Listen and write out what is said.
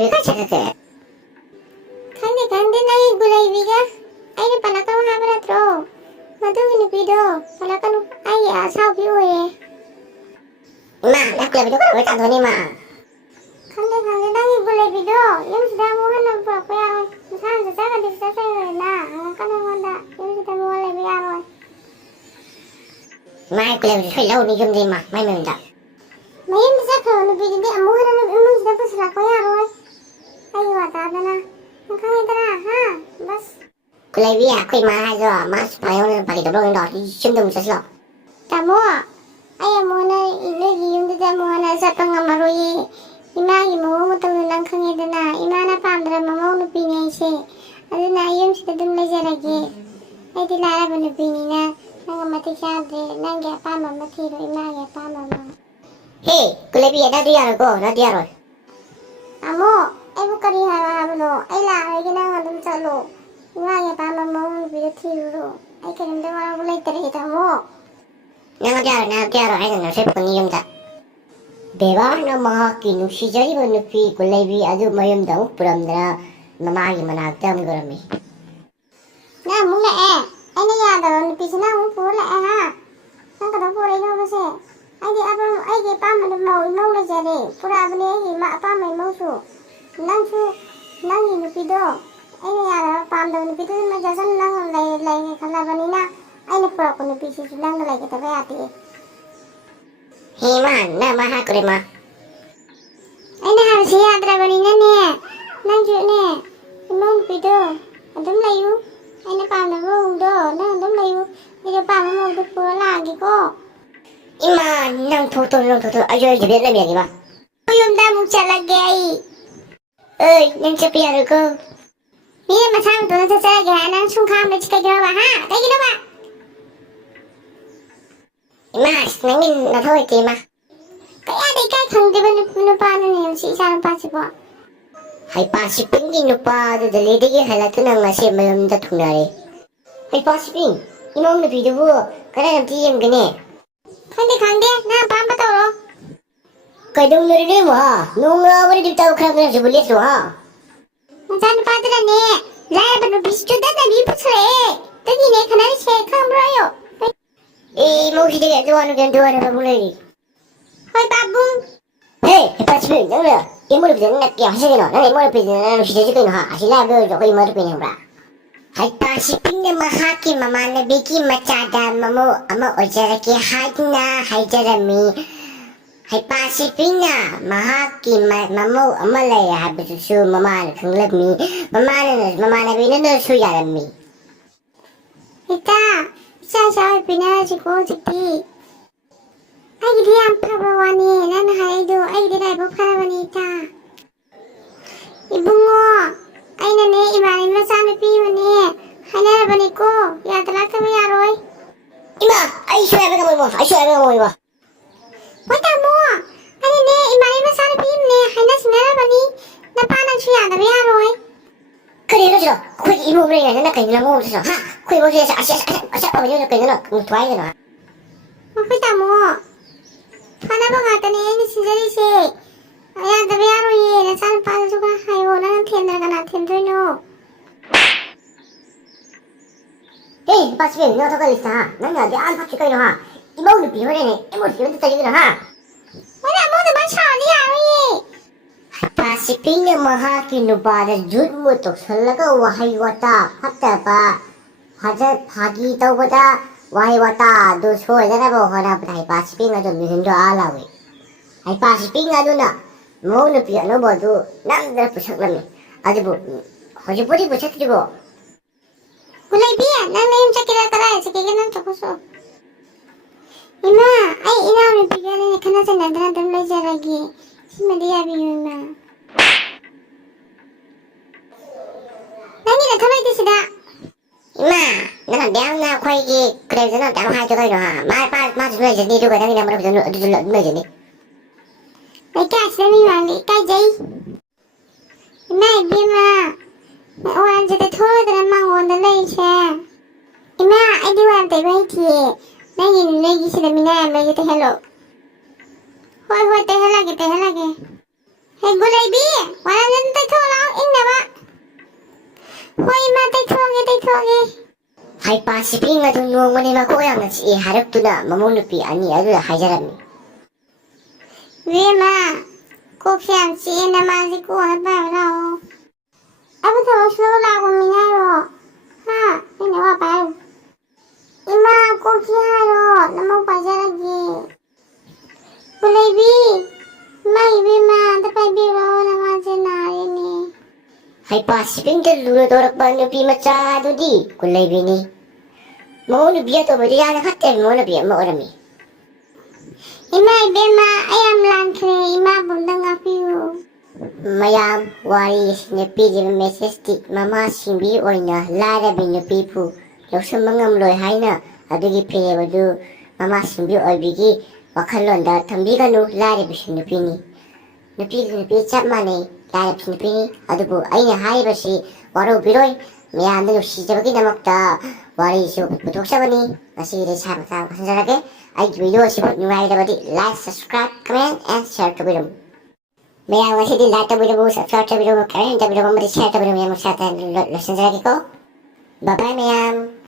ꯒꯨꯂꯩꯕꯤꯒ ꯆꯠꯈ꯭ꯔꯦ ꯈꯪꯗꯦ ꯅꯪꯒꯤ ꯒꯨꯂꯩꯕꯤꯒ ꯑꯩꯅ ꯄꯜꯂꯛꯀꯅꯨ ꯍꯥꯏꯕ ꯅꯠꯇ꯭ꯔꯣ ꯃꯗꯨꯒꯤ ꯅꯨꯄꯤꯗꯣ ꯄꯜꯂꯛꯀꯅꯨ ꯑꯩꯒꯤ ꯑꯁꯥꯎꯕꯤ ꯑꯣꯏꯌꯦ ꯏꯃꯥ ꯅꯪ ꯒꯨꯂꯩꯕꯤꯗꯣ ꯀꯩꯗꯧꯕꯩ ꯇꯥꯟꯊꯣꯛꯑꯅꯤ ꯏꯃꯥ ꯈꯪꯗꯦ ꯅꯪꯒꯤ ꯒꯨꯂꯩꯕꯤꯗꯣ ꯌꯨꯝꯁꯤꯗ ꯑꯃꯨꯛ ꯍꯟꯅ ꯄꯨꯔꯛꯄ ꯌꯥꯔꯣꯏ ꯃꯁꯥꯅ ꯆꯠꯆꯈ꯭ꯔꯗꯤ ꯆꯠꯆꯈ꯭ꯔꯦꯗꯅ ꯍꯪꯉꯛꯀꯅꯨ ꯑꯩꯉꯣꯟꯗ ꯌꯨꯝꯁꯤꯗ ꯑꯃꯨꯛ ꯂꯩꯕ ꯌꯥꯔꯣꯏ ꯏꯃꯥ ꯒꯨꯂꯩꯕꯤꯗꯣ ꯁꯣꯏ ꯂꯧꯅꯤ ꯌꯨꯝꯗ ꯏꯃꯥ ꯃꯥꯏ ꯃꯌꯨꯝꯗ ꯃꯌꯨꯝꯗ ꯆꯠꯈ꯭ꯔꯕ ꯅꯨꯄꯤꯗꯨꯗꯤ ꯑꯃꯨꯛ ꯍꯟꯅ ꯏꯃꯨꯡꯁꯤꯗ ꯄꯨꯁꯤꯜꯂꯛꯄ ꯌꯥꯔꯣꯏ ꯑꯩꯒꯤ ꯋꯥ ꯇꯥꯗꯅ ꯅꯪ ꯈꯪꯉꯦꯗꯅ ꯍꯥ ꯕꯁ ꯒꯨꯂꯩꯕꯤ ꯑꯩꯈꯣꯏ ꯏꯃꯥ ꯍꯥꯏꯗꯣ ꯃꯥꯁꯨ ꯐꯥꯏꯌꯣꯟ ꯐꯥꯒꯤ ꯇꯧꯗꯧ ꯌꯨꯝꯗ ꯑꯃꯨꯛ ꯆꯠꯁꯤꯂꯣ ꯇꯥꯃꯣ ꯑꯩ ꯑꯃꯨꯛ ꯍꯟꯅ ꯅꯣꯏꯒꯤ ꯌꯨꯝꯗꯨꯗ ꯑꯃꯨꯛ ꯍꯟꯅ ꯆꯠꯄ ꯉꯝꯃꯔꯣꯏꯌꯦ ꯏꯃꯥꯒꯤ ꯃꯑꯣꯡ ꯃꯇꯧꯗꯣ ꯅꯪ ꯈꯪꯉꯦꯗꯅ ꯏꯃꯥꯅ ꯄꯥꯝꯗ꯭ꯔꯕ ꯃꯃꯧ ꯅꯨꯄꯤꯅꯦ ꯑꯩꯁꯦ ꯑꯗꯨꯅ ꯑꯩ ꯌꯨꯝꯁꯤꯗ ꯑꯗꯨꯝ ꯂꯩꯖꯔꯒꯦ ꯑꯩꯗꯤ ꯂꯥꯏꯔꯕ ꯅꯨꯄꯤꯅꯤꯅ ꯅꯪꯒ ꯃꯇꯤꯛ ꯆꯥꯗ꯭ꯔꯦ ꯅꯪꯒꯤ ꯑꯄꯥꯝꯕ ꯑꯃ ꯊꯤꯔꯣ ꯏꯃꯥꯒꯤ ꯑꯄꯥꯝꯕ ꯑꯃ ꯍꯦ ꯒꯨꯂꯩꯕꯤ ꯅꯪꯗꯤ ꯌꯥꯔꯣꯏꯀꯣ ꯅꯪꯗꯤ ꯌꯥꯔꯣꯏ ꯇꯥꯃꯣ ꯑꯩꯕꯨ ꯀꯔꯤ ꯍꯥꯏꯕꯅꯣ ꯑꯩ ꯂꯥꯛꯑꯔꯣꯏꯒꯦ ꯅꯪ ꯑꯗꯨꯝ ꯆꯠꯂꯣ 이마에 밤은 먹는 비도 티로 아이 그런데 와 원래 있더라 뭐 나도 알아 하여튼 세번이 용다 내가 mahaki 시절이고 누피 굴레비 아주 모임다 부람들아 마마기 만학담 그러미 나 몰라 애는 야다 비스나 몰라 애하 nang kada pura ino kasi ay di apa ay di pa man mau la jare pura abne hi ma pa mai mau su nang ni pido ay ni ara pam do ni pido ma jasan nang lai khala bani na ay ni pura ko ni pisi nang lai kita ba ati hi man na maha kurema ay na ha si adra bani na ne nang ju ne mau pido adum layu ay na pam na mo do nang adum layu 이제 밤은 모두 불어나기고 이마 낭 토토 아주 집에 내면 이마 우윤다 묵잘라게 아이 어이 낭 접이야르고 미에마 참 돈을 찾아게 하는 숭카함을 지켜줘봐 하 대기로봐 이마 낭인 나 더울게 이마 kaya di kay 강대변 누파는 MC 사람 빠지고 하이 빠시핑기 누파 들리되게 할라트 낭 마시 마음다 통나리 하이 빠시핑 이모는 비디오 그래 DM 그네 강대 나 밤바다로 그동네를 와 농가 우리 집 따고 그런 거 불렸어 난 빠드라네 라이브로 비슷하다 리프트래 뜨기네 그날 새 카메라요 이 모기들이 좋아하는 게 좋아하는 불러리 어이 바붐 헤이 빠시핑 너는 이모를 비는 낫게 하시기는 나 이모를 비는 비저지기는 하 아실라 그 이모를 비는 거라 Hai pasipin na mahaki mama na bigi machada mamu ama ojaraki hadna hai jarami hai pasipin na mahaki mamu amalaya habisu mama na kanglami mama na binano su yarami 이따 샤샤 비나지고 집디 아이들이 안 파봐와니 나는 하이도 아이들 알고 파라바니 이따 이붕어 아이는 내 이마이마 사는 비우니 하나라바니고 야들아 그면 야로이 이마 아이쇼야베가 뭐이모 뭐다 뭐 아니 내 이마이마 사는 비우니 하나씩 나라바니 나 빠는 추야들 야로이 그래 이러지로 거기 이모 그래야 나 그냥 먹으면서 하 거기 뭐지에서 아샤 어디서 그냥 도와야 되나 뭐다 뭐 하나봐 갔더니 애니 진짜리시 야들 야로이 나 사는 빠져주고 아이고 나는 텐들가 나 텐들노 에이 빠시면 너도 걸렸어 나는 어디 안 바뀔 거이노 하 이모는 비호래네 이모는 비호래 따지기는 하 뭐냐 모두 마셔니 야로이 Pasipin na mahaki no para jud mo to salaga wahay wata hatta ba haja phagi to bada wahay wata do so jara bo hora bai pasipin ga do min do alawi ai pasipin ga do na mo no pi no bo do nam da pusak lami adi bo hoji bodi pusak ji bo 굴레비야 난 내임 찾기를 따라야지 걔는 저거서 이마 아이 이나오는 비교는 가나서 나들한테 놀자라기 심하디야 비유마 난이라 가만히 드시다 이마 나는 내가 거기 그래서 나 하이 저거 이러 말 맞으 놓지 니 저거 내가 뭐라 그러지 놓지 니 내가 아시는 말이 까지 이마 이비마 오한 저대 토르들은 막 원달래 이제 이마 아이디 와한테 왜이티 나긴 내기 싫으면 나 매기도 헬로 호이 때 헬라게 Hey Gulaibi, wala na tayo lang ina ba? Hoy ma tayo. Hay pasipin nga dun mo ni makuya nga si harap to na mamunupi ani adu la hajarami. Wema, kopiam si ina mazi ko na ba na o. Aba tayo wala akong minaro. Ha, ina wa pa. Ima kopi haro, namang pajaragi. Gulaibi, Wema, tapay biro naman sinari ni. Hay pasipin ka lulo dorak ba nupi machado di kulay bini. Mamunupi ato mo di yana katel mamunupi maurami. Ima Wema, ayam langkre, ima bundang apiu. Mayam wari nupi di mesesti mama simbi oina Lairabi nupi pu. Lokso mangam loy haina adugi pere wadu mama simbi oibigi wakalonda tambiga nu Lairabi nupi ni. Nupi chap mane Lairabi nupi ni adubu aina haibasi waro biroi meyamda nu시저기 나먹다 wari isu butuksabani masiri 참 kanjarage ay video sibut nuwaidabadi like subscribe comment and share to birum meyang masidi like to birum subscribe to birum comment to birum share to birum yang musyata lo sanjarage ko bye bye meyang